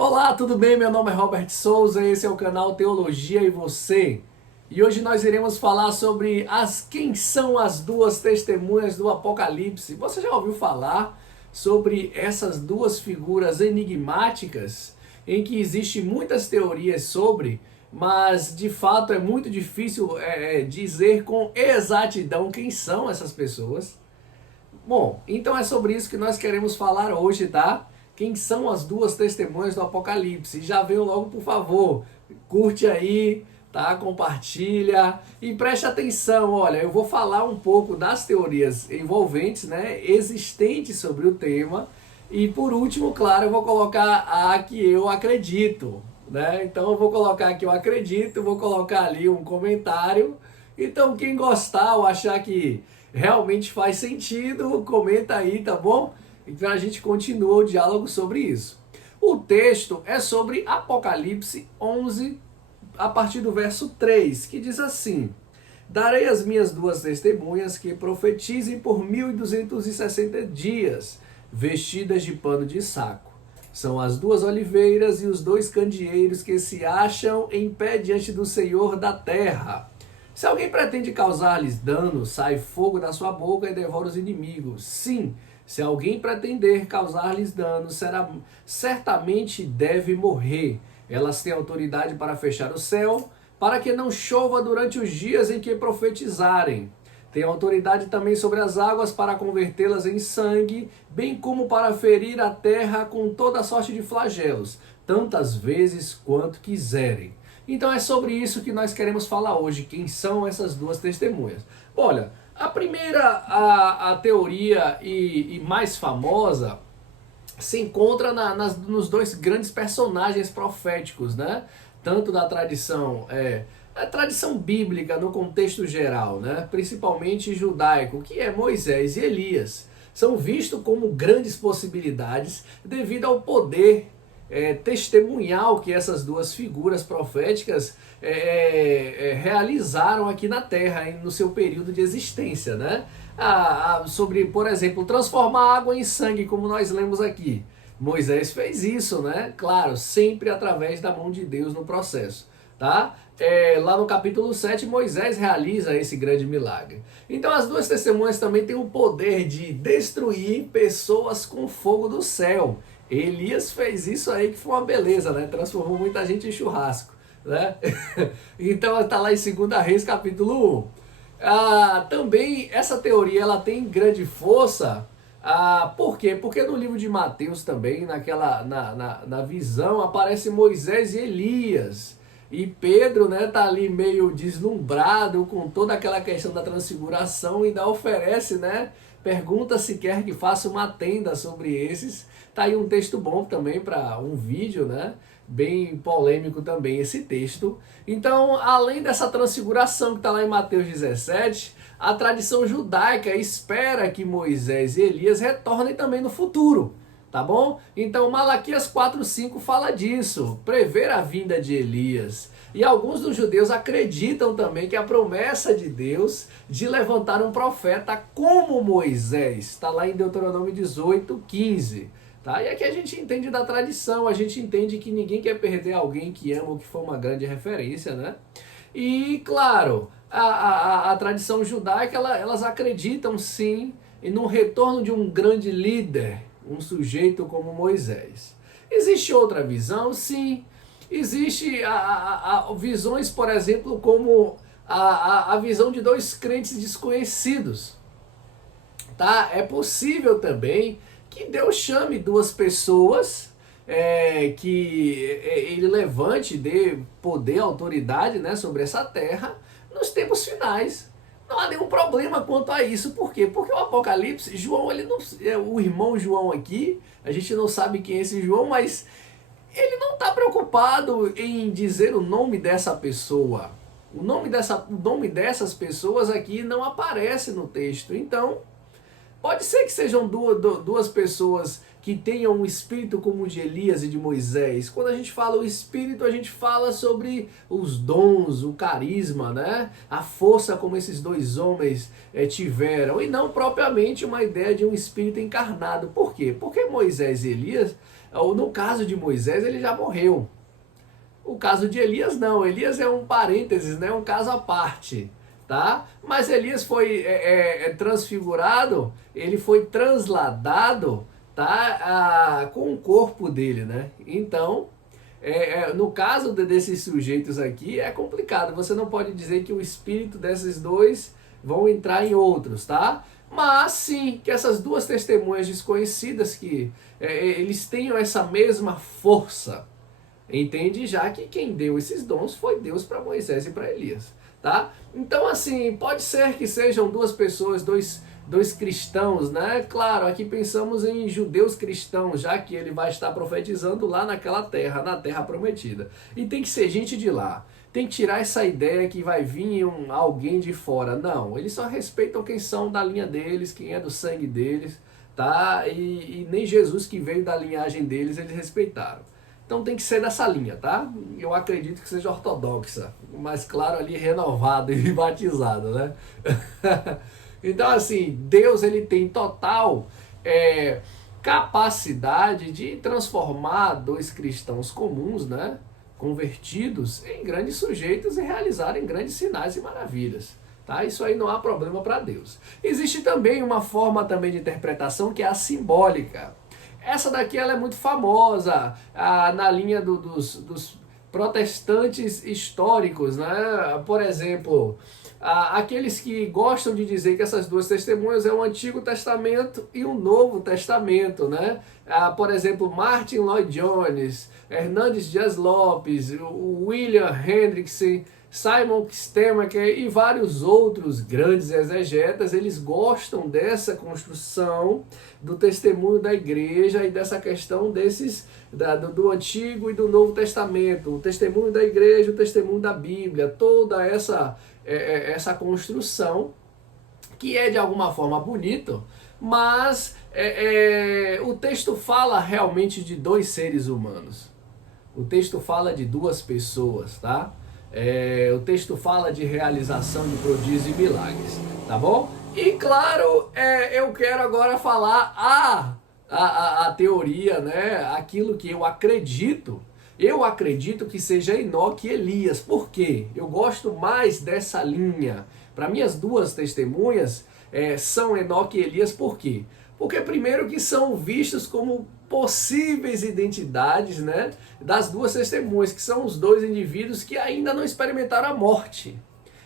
Olá, tudo bem? Meu nome é Robert Souza, esse é o canal Teologia e Você. E hoje nós iremos falar sobre quem são as duas testemunhas do Apocalipse. Você já ouviu falar sobre essas duas figuras enigmáticas, em que existem muitas teorias sobre, mas de fato é muito difícil dizer com exatidão quem são essas pessoas? Bom, então é sobre isso que nós queremos falar hoje, tá? Quem são as duas testemunhas do Apocalipse? Já veio logo, por favor, curte aí, tá? Compartilha e preste atenção. Olha, eu vou falar um pouco das teorias envolventes, né? Existentes sobre o tema. E por último, claro, eu vou colocar a que eu acredito, né? Então eu vou colocar que eu acredito, vou colocar ali um comentário. Então quem gostar ou achar que realmente faz sentido, comenta aí, tá bom? Então a gente continua o diálogo sobre isso. O texto é sobre Apocalipse 11, a partir do verso 3, que diz assim: Darei as minhas duas testemunhas que profetizem por 1260 dias, vestidas de pano de saco. São as duas oliveiras e os dois candeeiros que se acham em pé diante do Senhor da terra. Se alguém pretende causar-lhes dano, sai fogo da sua boca e devora os inimigos. Sim, se alguém pretender causar-lhes dano, certamente deve morrer. Elas têm autoridade para fechar o céu, para que não chova durante os dias em que profetizarem. Tem autoridade também sobre as águas para convertê-las em sangue, bem como para ferir a terra com toda sorte de flagelos, tantas vezes quanto quiserem. Então é sobre isso que nós queremos falar hoje. Quem são essas duas testemunhas? Olha, a primeira, a teoria e mais famosa se encontra nos dois grandes personagens proféticos, né? Tanto da tradição, a tradição bíblica no contexto geral, né? Principalmente judaico, que é Moisés e Elias. São vistos como grandes possibilidades devido ao poder testemunhal que essas duas figuras proféticas realizaram aqui na Terra, no seu período de existência, né? Sobre, por exemplo, transformar água em sangue, como nós lemos aqui. Moisés fez isso, né? Claro, sempre através da mão de Deus no processo, tá? Lá no capítulo 7, Moisés realiza esse grande milagre. Então as duas testemunhas também têm o poder de destruir pessoas com fogo do céu. Elias fez isso aí, que foi uma beleza, né? Transformou muita gente em churrasco, né? Então está lá em 2 Reis, capítulo 1. Também essa teoria ela tem grande força. Por quê? Porque no livro de Mateus também, na visão, aparece Moisés e Elias. E Pedro, né, tá ali meio deslumbrado com toda aquela questão da transfiguração e ainda oferece, né? Pergunta se quer que faça uma tenda sobre esses. Tá aí um texto bom também para um vídeo, né? Bem polêmico também esse texto. Então, além dessa transfiguração que está lá em Mateus 17, a tradição judaica espera que Moisés e Elias retornem também no futuro, tá bom? Então, Malaquias 4:5 fala disso, prever a vinda de Elias. E alguns dos judeus acreditam também que a promessa de Deus de levantar um profeta como Moisés, está lá em Deuteronômio 18:15. Tá? E aqui a gente entende da tradição, a gente entende que ninguém quer perder alguém que ama ou que foi uma grande referência, né? E, claro, a tradição judaica, elas acreditam sim no retorno de um grande líder, um sujeito como Moisés. Existe outra visão? Sim. Existe visões, por exemplo, como a visão de dois crentes desconhecidos. Tá? É possível também que Deus chame duas pessoas, que ele levante, dê poder, autoridade, né, sobre essa terra nos tempos finais. Não há nenhum problema quanto a isso. Por quê? Porque o Apocalipse, João, ele não, o irmão João aqui, a gente não sabe quem é esse João, mas ele não está preocupado em dizer o nome dessa pessoa. O nome dessas pessoas aqui não aparece no texto. Então, pode ser que sejam duas pessoas que tenham um espírito como o de Elias e de Moisés. Quando a gente fala o espírito, a gente fala sobre os dons, o carisma, né? A força como esses dois homens tiveram. E não propriamente uma ideia de um espírito encarnado. Por quê? Porque Moisés e Elias, No caso de Moisés, ele já morreu. O caso de Elias não, Elias é um parênteses, né? Um caso à parte, tá? Mas Elias foi transfigurado, ele foi transladado, tá? Com o corpo dele, né? Então, no caso desses sujeitos aqui, é complicado. Você não pode dizer que o espírito desses dois vão entrar em outros, tá? Mas sim, que essas duas testemunhas desconhecidas, que eles tenham essa mesma força, entende? Já que quem deu esses dons foi Deus para Moisés e para Elias, tá? Então, assim, pode ser que sejam duas pessoas, dois cristãos, né? Claro, aqui pensamos em judeus cristãos, já que ele vai estar profetizando lá naquela terra, na terra prometida. E tem que ser gente de lá. Tem que tirar essa ideia que vai vir alguém de fora. Não, eles só respeitam quem são da linha deles, quem é do sangue deles, tá? E nem Jesus, que veio da linhagem deles, eles respeitaram. Então tem que ser dessa linha, tá? Eu acredito que seja ortodoxa, mas claro, ali renovado e batizado, né? Então, assim, Deus, ele tem total capacidade de transformar dois cristãos comuns, né, convertidos, em grandes sujeitos e realizarem grandes sinais e maravilhas. Tá? Isso aí não há problema para Deus. Existe também uma forma também de interpretação, que é a simbólica. Essa daqui ela é muito famosa na linha dos protestantes históricos, né? Por exemplo, aqueles que gostam de dizer que essas duas testemunhas é o Antigo Testamento e o Novo Testamento, né? Por exemplo, Martin Lloyd Jones, Hernandes Dias Lopes, William Hendrickson, Simon Stemmacher e vários outros grandes exegetas, eles gostam dessa construção do testemunho da igreja e dessa questão do Antigo e do Novo Testamento, o testemunho da igreja, o testemunho da Bíblia, toda essa construção que é de alguma forma bonito, mas o texto fala realmente de dois seres humanos. O texto fala de duas pessoas, tá? O texto fala de realização de prodígios e milagres, tá bom? E claro, eu quero agora falar a teoria, né? Aquilo que eu acredito. Eu acredito que seja Enoque e Elias. Por quê? Eu gosto mais dessa linha. Para mim, as duas testemunhas são Enoque e Elias. Por quê? Porque primeiro que são vistos como possíveis identidades, né, das duas testemunhas, que são os dois indivíduos que ainda não experimentaram a morte.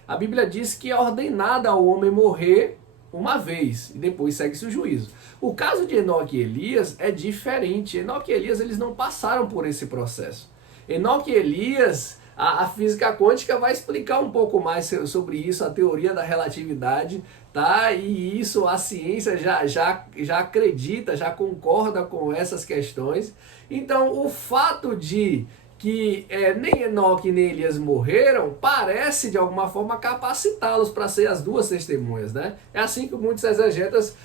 A Bíblia diz que é ordenado ao homem morrer uma vez e depois segue-se o juízo. O caso de Enoque e Elias é diferente. Enoque e Elias, eles não passaram por esse processo. Enoque e Elias, a física quântica vai explicar um pouco mais sobre isso, a teoria da relatividade, tá? E isso a ciência já acredita, já concorda com essas questões. Então, o fato de que nem Enoque nem Elias morreram, parece de alguma forma capacitá-los para ser as duas testemunhas, né? É assim que muitos exegetas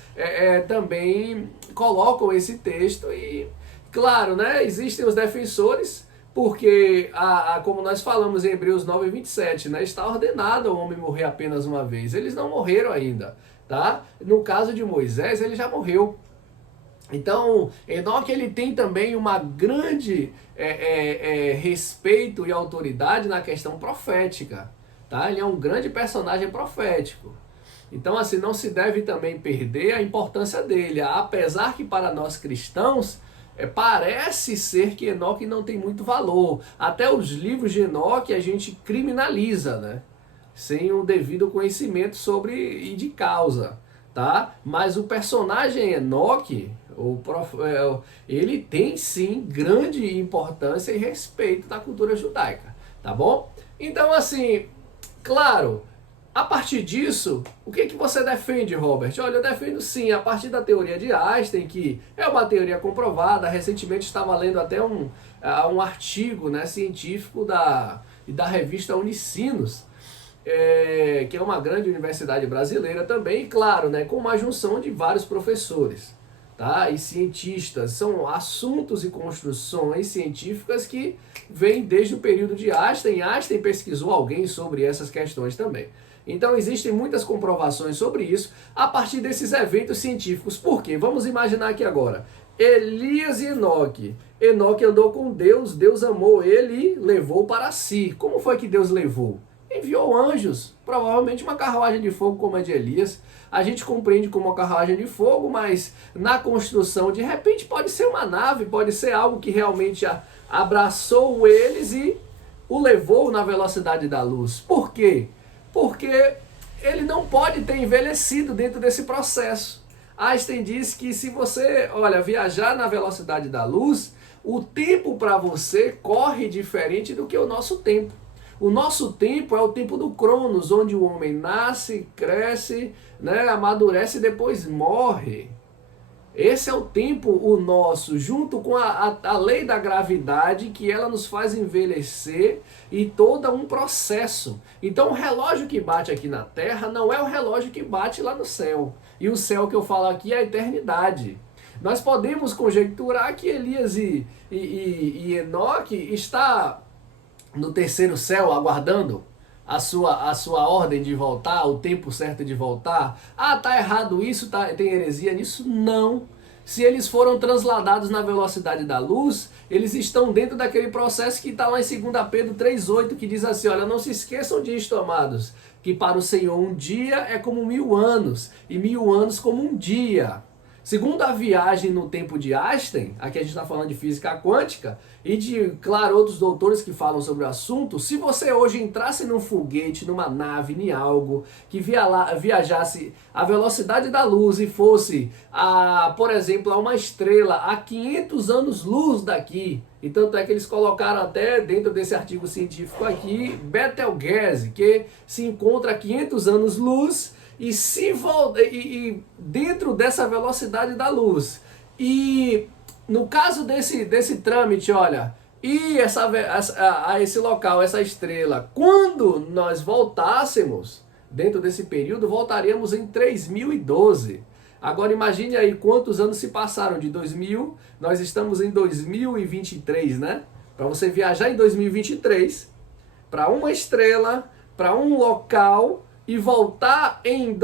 também colocam esse texto e, claro, né, existem os defensores, porque, como nós falamos em Hebreus 9:27, né, está ordenado ao homem morrer apenas uma vez. Eles não morreram ainda, tá? No caso de Moisés, ele já morreu. Então, Enoque, ele tem também uma grande respeito e autoridade na questão profética, tá? Ele é um grande personagem profético. Então, assim, não se deve também perder a importância dele, apesar que para nós cristãos, parece ser que Enoque não tem muito valor. Até os livros de Enoque a gente criminaliza, né? Sem o devido conhecimento sobre e de causa, tá? Mas o personagem Enoque, ele tem sim grande importância e respeito da cultura judaica, tá bom? Então, assim, claro, a partir disso, o que você defende, Robert? Olha, eu defendo sim, a partir da teoria de Einstein, que é uma teoria comprovada. Recentemente estava lendo até um artigo, né, científico da revista Unicinos, que é uma grande universidade brasileira também, e claro, né, com uma junção de vários professores, tá, e cientistas. São assuntos e construções científicas que vêm desde o período de Einstein. Einstein pesquisou alguém sobre essas questões também. Então existem muitas comprovações sobre isso a partir desses eventos científicos. Por quê? Vamos imaginar aqui agora. Elias e Enoque, Enoque andou com Deus, Deus amou ele e levou para si. Como foi que Deus levou? Enviou anjos, provavelmente uma carruagem de fogo como a de Elias. A gente compreende como uma carruagem de fogo, mas na construção, de repente, pode ser uma nave, pode ser algo que realmente abraçou eles e o levou na velocidade da luz. Por quê? Porque ele não pode ter envelhecido dentro desse processo. Einstein diz que se você, viajar na velocidade da luz, o tempo para você corre diferente do que o nosso tempo. O nosso tempo é o tempo do Cronos, onde o homem nasce, cresce, né, amadurece e depois morre. Esse é o tempo, o nosso, junto com a lei da gravidade, que ela nos faz envelhecer e todo um processo. Então o relógio que bate aqui na Terra não é o relógio que bate lá no céu. E o céu que eu falo aqui é a eternidade. Nós podemos conjecturar que Elias e Enoque está no terceiro céu aguardando a sua ordem de voltar, o tempo certo de voltar. Ah, tá errado isso, tem heresia nisso? Não. Se eles foram transladados na velocidade da luz, eles estão dentro daquele processo que está lá em 2 Pedro 3,8, que diz assim, olha, não se esqueçam disto, amados, que para o Senhor um dia é como 1000 anos, e 1000 anos como um dia. Segundo a viagem no tempo de Einstein, aqui a gente está falando de física quântica, e de, claro, outros doutores que falam sobre o assunto, se você hoje entrasse num foguete, numa nave, em algo, que viajasse a velocidade da luz e fosse, por exemplo, a uma estrela a 500 anos-luz daqui, e tanto é que eles colocaram até dentro desse artigo científico aqui, Betelgeuse, que se encontra a 500 anos-luz, e dentro dessa velocidade da luz. E no caso desse trâmite, olha, e a esse local, essa estrela, quando nós voltássemos, dentro desse período, voltaríamos em 3012. Agora imagine aí quantos anos se passaram de 2000, nós estamos em 2023, né? Para você viajar em 2023, para uma estrela, para um local e voltar em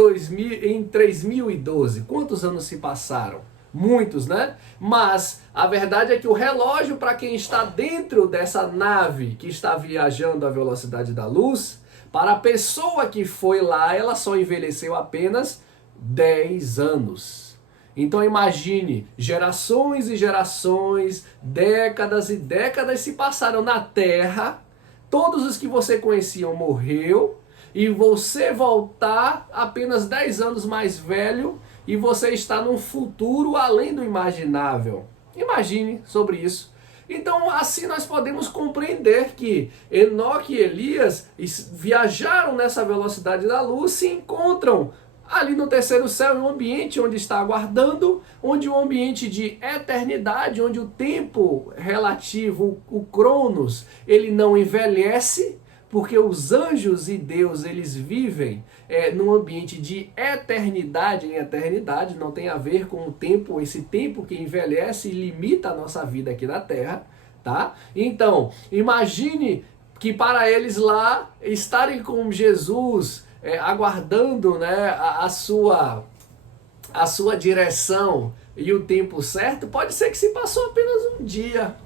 3012. Quantos anos se passaram? Muitos, né? Mas a verdade é que o relógio, para quem está dentro dessa nave que está viajando à velocidade da luz, para a pessoa que foi lá, ela só envelheceu apenas 10 anos. Então imagine, gerações e gerações, décadas e décadas se passaram na Terra, todos os que você conhecia morreu, e você voltar apenas 10 anos mais velho e você está num futuro além do imaginável. Imagine sobre isso. Então assim nós podemos compreender que Enoque e Elias viajaram nessa velocidade da luz, se encontram ali no terceiro céu, em um ambiente onde está aguardando, onde um ambiente de eternidade, onde o tempo relativo, o Cronos, ele não envelhece, porque os anjos e Deus, eles vivem num ambiente de eternidade em eternidade, não tem a ver com o tempo, esse tempo que envelhece e limita a nossa vida aqui na Terra, tá? Então, imagine que para eles lá, estarem com Jesus, aguardando, né, a sua direção e o tempo certo, pode ser que se passou apenas um dia,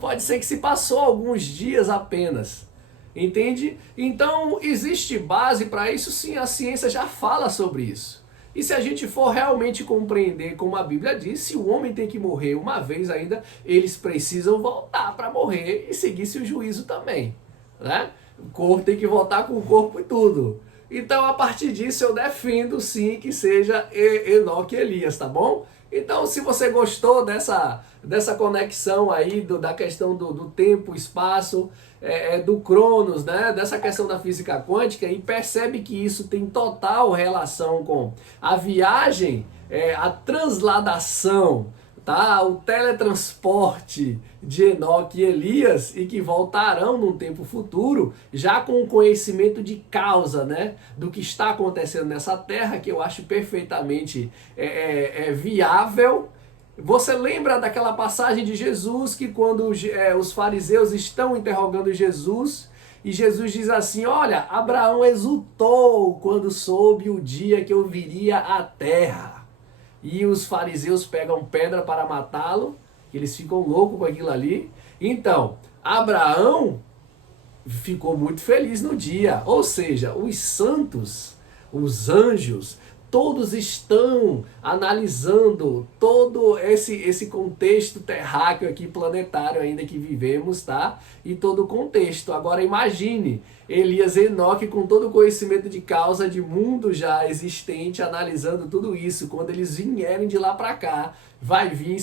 pode ser que se passou alguns dias apenas. Entende? Então existe base para isso, sim, a ciência já fala sobre isso. E se a gente for realmente compreender como a Bíblia diz, se o homem tem que morrer uma vez ainda, eles precisam voltar para morrer e seguir-se o juízo também, né? O corpo tem que voltar com o corpo e tudo. Então a partir disso eu defendo sim que seja Enoque e Elias, tá bom? Então se você gostou dessa conexão aí da questão do tempo, espaço, do Cronos, né? Dessa questão da física quântica, e percebe que isso tem total relação com a viagem, a transladação, tá? O teletransporte de Enoque e Elias, e que voltarão num tempo futuro, já com o conhecimento de causa, né? Do que está acontecendo nessa Terra, que eu acho perfeitamente viável. Você lembra daquela passagem de Jesus, que quando os fariseus estão interrogando Jesus, e Jesus diz assim, olha, Abraão exultou quando soube o dia que eu viria à terra. E os fariseus pegam pedra para matá-lo, que eles ficam loucos com aquilo ali. Então, Abraão ficou muito feliz no dia, ou seja, os santos, os anjos, todos estão analisando todo esse contexto terráqueo aqui, planetário ainda que vivemos, tá? E todo o contexto. Agora imagine Elias e Enoque com todo o conhecimento de causa de mundo já existente, analisando tudo isso. Quando eles vierem de lá para cá, vai vir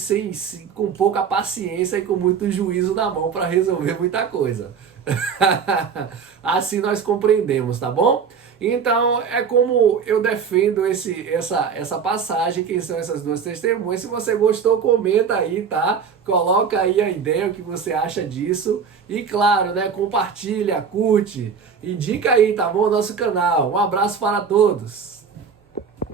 com pouca paciência e com muito juízo na mão para resolver muita coisa. Assim nós compreendemos, tá bom? Então, é como eu defendo essa passagem, quem são essas duas testemunhas. Se você gostou, comenta aí, tá? Coloca aí a ideia, o que você acha disso. E claro, né, compartilha, curte, indica aí, tá bom? Nosso canal. Um abraço para todos.